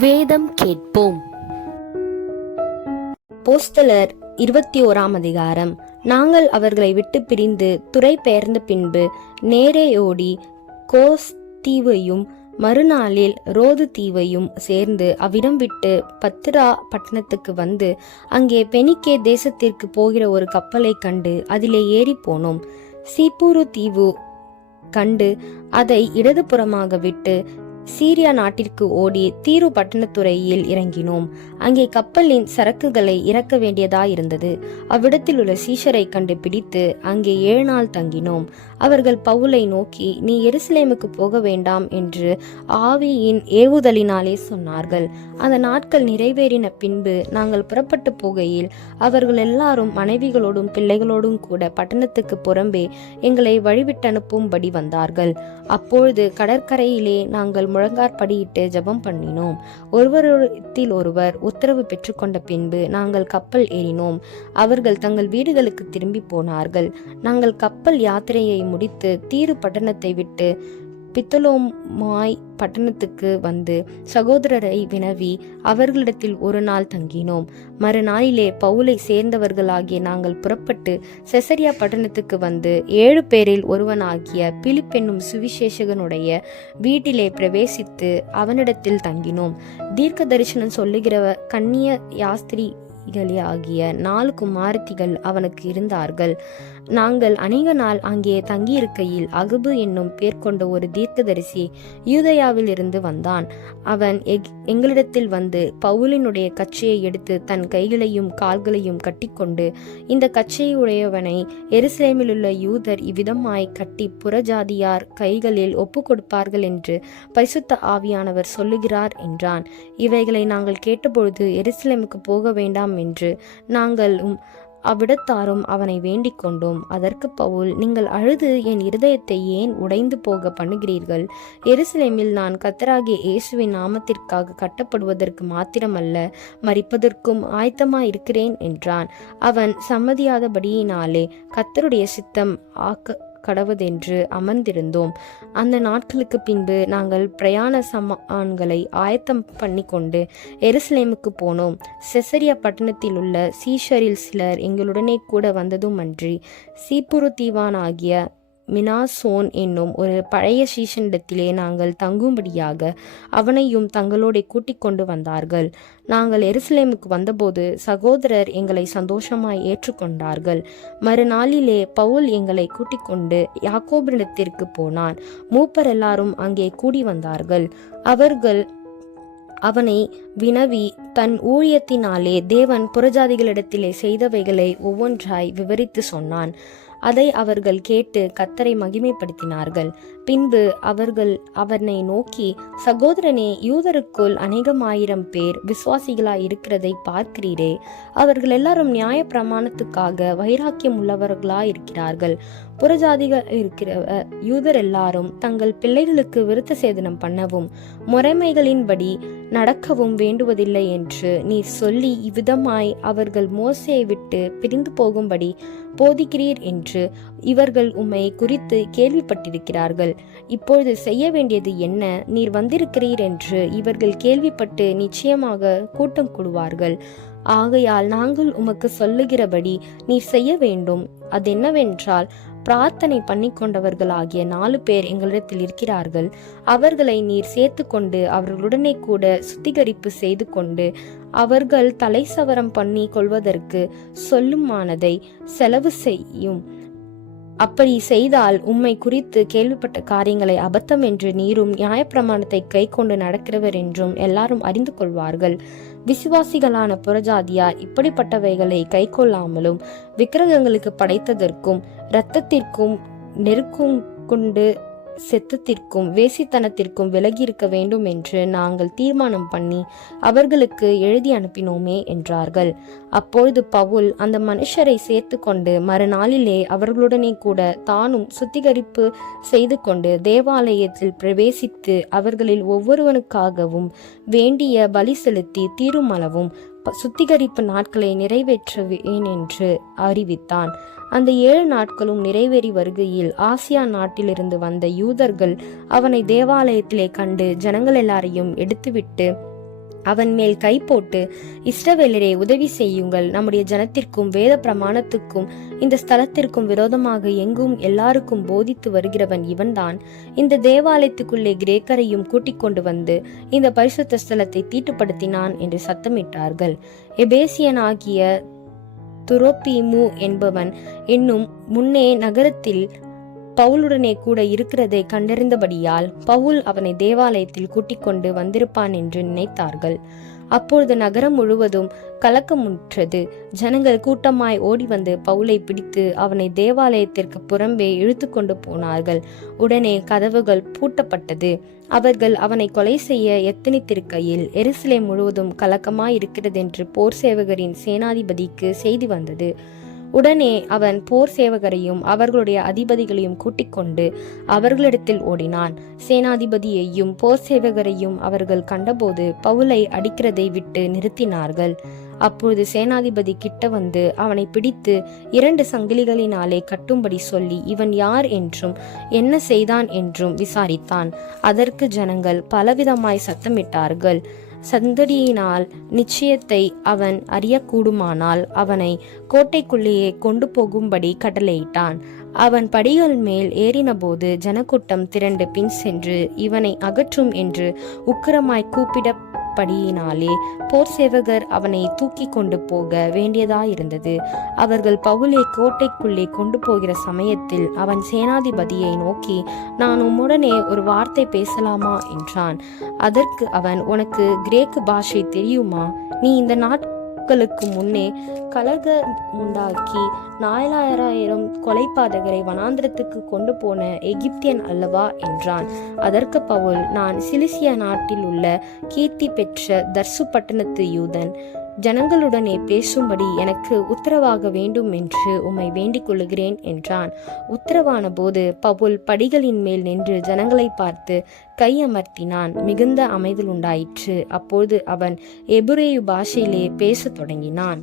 வேதம் கேட்போம். போஸ்தலர் இருபத்தி ஓராம் அதிகாரம். நாங்கள் அவர்களை விட்டு பிரிந்து துறை பெயர்ந்த பின்பு நேரேயோடி கோஸ் தீவையும் மறுநாளில் ரோது தீவையும் சேர்ந்து அவ்விடம் விட்டு பத்திரா பட்டணத்துக்கு வந்து அங்கே பெனிக்கே தேசத்திற்கு போகிற ஒரு கப்பலை கண்டு அதிலே ஏறி போனோம். சீப்பூரு தீவு கண்டு அதை இடதுபுறமாக விட்டு சீரியா நாட்டிற்கு ஓடி தீரு பட்டணத்துறையில் இறங்கினோம். அங்கே கப்பலின் சரக்குகளை இறக்க வேண்டியதாயிருந்தது. அவ்விடத்தில் உள்ள சீஷரை கண்டு பிடித்து அங்கே ஏழு நாள் தங்கினோம். அவர்கள் பவுலை நோக்கி நீ எருசலேமுக்கு போக வேண்டாம் என்று ஆவியின் ஏவுதலினாலே சொன்னார்கள். அந்த நாட்கள் நிறைவேறின பின்பு நாங்கள் புறப்பட்டு போகையில் அவர்கள் எல்லாரும் மனைவிகளோடும் பிள்ளைகளோடும் கூட பட்டணத்துக்கு புறம்பே எங்களை வழிவிட்டனுப்பும்படி வந்தார்கள். அப்பொழுது கடற்கரையிலே நாங்கள் முழங்காற்படியிட்டு ஜெபம் பண்ணினோம். ஒருவரிடத்தில் ஒருவர் உத்தரவு பெற்றுக்கொண்ட பின்பு நாங்கள் கப்பல் ஏறினோம். அவர்கள் தங்கள் வீடுகளுக்கு திரும்பி போனார்கள். நாங்கள் கப்பல் யாத்திரையை முடித்து தீரு பட்டணத்தை விட்டு பித்தலோமாய் பட்டணத்துக்கு வந்து சகோதரரை வினவி அவர்களிடத்தில் ஒரு நாள் தங்கினோம். மறுநாளிலே பவுலை சேர்ந்தவர்களாகிய நாங்கள் புறப்பட்டு செசரியா பட்டணத்துக்கு வந்து ஏழு பேரில் ஒருவனாகிய பிலிப் என்னும் சுவிசேஷகனுடைய வீட்டிலே பிரவேசித்து அவனிடத்தில் தங்கினோம். தீர்க்க தரிசனம் சொல்லுகிறவ கன்னிய யாஸ்திரி ஆகிய நாலு குமாரத்திகள் அவனுக்கு இருந்தார்கள். நாங்கள் அநேக நாள் அங்கே தங்கியிருக்கையில் அகுபு என்னும் பேர் கொண்ட ஒரு தீர்க்கதரிசி யூதயாவில் இருந்து வந்தான். அவன் எங்களிடத்தில் வந்து பவுலினுடைய கச்சையை எடுத்து தன் கைகளையும் கால்களையும் கட்டிக்கொண்டு இந்த கச்சையை உடையவனை எருசலேமில் உள்ள யூதர் இவ்விதமாய் கட்டி புறஜாதியார் கைகளில் ஒப்பு கொடுப்பார்கள் என்று பரிசுத்த ஆவியானவர் சொல்லுகிறார் என்றான். இவைகளை நாங்கள் கேட்டபொழுது எருசலேமுக்கு போக வேண்டாம் என்று நாங்களும் அவ்விடத்தாரும் அவனை வேண்டிக் கொண்டோம். அதற்கு பவுல் நீங்கள் அழுது என் இருதயத்தை ஏன் உடைந்து போக பண்ணுகிறீர்கள்? எருசலேமில் நான் கத்தராகிய இயேசுவின் நாமத்திற்காக கட்டப்படுவதற்கு மாத்திரமல்ல மரிப்பதற்கும் ஆயத்தமாயிருக்கிறேன் என்றான். அவன் சம்மதியாதபடியினாலே கத்தருடைய சித்தம் ஆக்க கடவுதென்று அமர்ந்திருந்தோம். அந்த நாட்களுக்கு பின்பு நாங்கள் பிரயாண சமான்களை ஆயத்தம் பண்ணி கொண்டு எருசலேமுக்கு போனோம். செசரியா பட்டணத்தில் உள்ள சீஷரில் சிலர் எங்களுடனே கூட வந்ததும் அன்றி சீப்புரு தீவானாகிய மினாசோன் என்னும் ஒரு பழைய சீஷனிடத்திலே நாங்கள் தங்கும்படியாக அவனையும் தங்களோட கூட்டிக் கொண்டு வந்தார்கள். நாங்கள் எருசலேமுக்கு வந்தபோது சகோதரர் எங்களை சந்தோஷமாய் ஏற்றுக்கொண்டார்கள். மறுநாளிலே பவுல் எங்களை கூட்டிக் கொண்டு யாக்கோபினிடத்திற்கு போனான். மூப்பர் எல்லாரும் அங்கே கூடி வந்தார்கள். அவர்கள் அவனை வினவி தன் ஊழியத்தினாலே தேவன் புறஜாதிகளிடத்திலே செய்தவைகளை ஒவ்வொன்றாய் விவரித்து சொன்னான். அதை அவர்கள் கேட்டு கத்தரை மகிமைப்படுத்தினார்கள். பின்பு அவர்கள் அவனை நோக்கி சகோதரனே யூதருக்குள் அநேகமாயிரம் பேர் விசுவாசிகளாய் இருக்கிறதை பார்க்கிறீரே. அவர்கள் எல்லாரும் நியாய பிரமாணத்துக்காக வைராக்கியம் உள்ளவர்களாய் இருக்கிறார்கள். புறஜாதிகள் இருக்கிற அஹ், யூதர் எல்லாரும் தங்கள் பிள்ளைகளுக்கு விருத்த சேதனம் பண்ணவும் முறைமைகளின்படி நடக்கவும் வேண்டுவதில்லை என்று நீ சொல்லி இவ்விதமாய் அவர்கள் மோசையை விட்டு பிரிந்து போகும்படி போதிக்கிறீர் என்று இவர்கள் உம்மை குறித்து கேள்விப்பட்டிருக்கிறார்கள். இப்பொழுது செய்ய வேண்டியது என்ன? நீர் வந்திருக்கிறீர் என்று இவர்கள் கேள்விப்பட்டு நிச்சயமாக கூட்டம் கூடுவார்கள். ஆகையால் நாங்கள் உமக்கு சொல்லுகிறபடி நீர் செய்ய வேண்டும். அதென்னவென்றால் பிரார்த்தனை பண்ணி கொண்டவர்களாகிய நாலு பேர் எங்களிடத்தில் இருக்கிறார்கள். அவர்களை நீர் சேர்த்துக்கொண்டு அவர்களுடனே கூட சுத்திகரிப்பு செய்து கொண்டு அவர்கள் தலைசவரம் பண்ணி கொள்வதற்கு சொல்லுமானதை செலவு செய்யும். அப்படி செய்தால் உம்மை குறித்து கேள்விப்பட்ட காரியங்களை அபத்தம் என்று நீரும் நியாயப்பிரமாணத்தை கை கொண்டு நடக்கிறவர் என்றும் எல்லாரும் அறிந்து கொள்வார்கள். விசுவாசிகளான புறஜாதியார் இப்படிப்பட்டவைகளை கை கொள்ளாமலும் விக்கிரகங்களுக்கு படைத்ததற்கும் இரத்தத்திற்கும் நெருக்கும் கொண்டு செத்தத்திற்கும் வேசித்தனத்திற்கும் விலகி இருக்க வேண்டும் என்று நாங்கள் தீர்மானம் பண்ணி அவர்களுக்கு எழுதி அனுப்பினோமே என்றார்கள். அப்பொழுது பவுல் அந்த மனுஷரை சேர்த்து கொண்டு மறுநாளிலே அவர்களுடனே கூட தானும் சுத்திகரிப்பு செய்து கொண்டு தேவாலயத்தில் பிரவேசித்து அவர்களில் ஒவ்வொருவனுக்காகவும் வேண்டிய பலி செலுத்தி தீருமளவும் ப- சுத்திகரிப்பு நாட்களை நிறைவேற்றுவேன் என்று அறிவித்தான். அந்த ஏழு நாட்களும் நிறைவேறி வருகையில் ஆசியா நாட்டிலிருந்து வந்த யூதர்கள் அவனை தேவாலயத்திலே கண்டு ஜனங்கள் எல்லாரையும் எடுத்துவிட்டு அவன் மேல் கை போட்டு இஸ்ரவேலரே உதவி செய்யுங்கள். நம்முடைய ஜனத்திற்கும் வேத பிரமாணத்துக்கும் இந்த ஸ்தலத்திற்கும் விரோதமாக எங்கும் எல்லாருக்கும் போதித்து வருகிறவன் இவன்தான். இந்த தேவாலயத்துக்குள்ளே கிரேக்கரையும் கூட்டிக் கொண்டு வந்து இந்த பரிசுத்த ஸ்தலத்தை தீட்டுப்படுத்தினான் என்று சத்தமிட்டார்கள். எபேசியன் ஆகிய துரோப்பீமு என்பவன். என்னும் முன்னே நகரத்தில் பவுலுடனே கூட இருக்கிறதை கண்டறிந்தபடியால் பவுல் அவனை தேவாலயத்தில் கூட்டிக் கொண்டு வந்திருப்பான் என்று நினைத்தார்கள். அப்பொழுது நகரம் முழுவதும் கலக்கமுற்றது. ஜனங்கள் கூட்டமாய் ஓடி வந்து பவுலை பிடித்து அவனை தேவாலயத்திற்கு புறம்பே இழுத்து கொண்டு போனார்கள். உடனே கதவுகள் பூட்டப்பட்டது. அவர்கள் அவனை கொலை செய்ய எத்தனித்திருக்கையில் எருசலேம் முழுவதும் கலக்கமாய் இருக்கிறதென்று போர் சேவகரின் சேனாதிபதிக்கு செய்தி வந்தது. உடனே அவன் போர் சேவகரையும் அவர்களுடைய அதிபதிகளையும் கூட்டிக் கொண்டு அவர்களிடத்தில் ஓடினான். சேனாதிபதியையும் போர் சேவகரையும் அவர்கள் கண்டபோது பவுலை அடிக்கிறதை விட்டு நிறுத்தினார்கள். அப்பொழுது சேனாதிபதி கிட்ட வந்து அவனை பிடித்து இரண்டு சங்கிலிகளினாலே கட்டும்படி சொல்லி இவன் யார் என்றும் என்ன செய்தான் என்றும் விசாரித்தான். அதற்கு ஜனங்கள் பலவிதமாய் சத்தமிட்டார்கள். சந்தடியினால் நிச்சயத்தை அவன் அறியக்கூடுமானால் அவனை கோட்டைக்குள்ளேயே கொண்டு போகும்படி கட்டளையிட்டான். அவன் படிகள் மேல் ஏறினபோது ஜனக்கூட்டம் திரண்டு பின் சென்று இவனை அகற்றும் என்று உக்கிரமாய் படியினாலே போர் சேவகர் அவனை தூக்கி கொண்டு போக வேண்டியதாயிருந்தது. அவர்கள் பவுலை கோட்டைக்குள்ளே கொண்டு போகிற சமயத்தில் அவன் சேனாதிபதியை நோக்கி நான் உம்முடனே ஒரு வார்த்தை பேசலாமா? என்றான். அதற்கு அவன் உனக்கு கிரேக்கு பாஷை தெரியுமா? நீ இந்த நாட் நாட்களுக்கு முன்னே கலக உண்டாக்கி நாலாயிரம் கொலைபாதகரை வனாந்திரத்துக்கு கொண்டு போன எகிப்தியன் அல்லவா என்றான். அதற்கு பவுல் நான் சிலிசியா நாட்டில் உள்ள கீர்த்தி பெற்ற தர்சு பட்டணத்து யூதன். ஜனங்களுடனே பேசும்படி எனக்கு உத்தரவாக வேண்டும் என்று உம்மை வேண்டிக் கொள்ளுகிறேன் என்றான். உத்தரவான போது பவுல் படிகளின் மேல் நின்று ஜனங்களை பார்த்து கையமர்த்தினான் மிகுந்த அமைதல் உண்டாயிற்று. அப்போது அவன் எபுரேயு பாஷையிலே பேசத் தொடங்கினான்.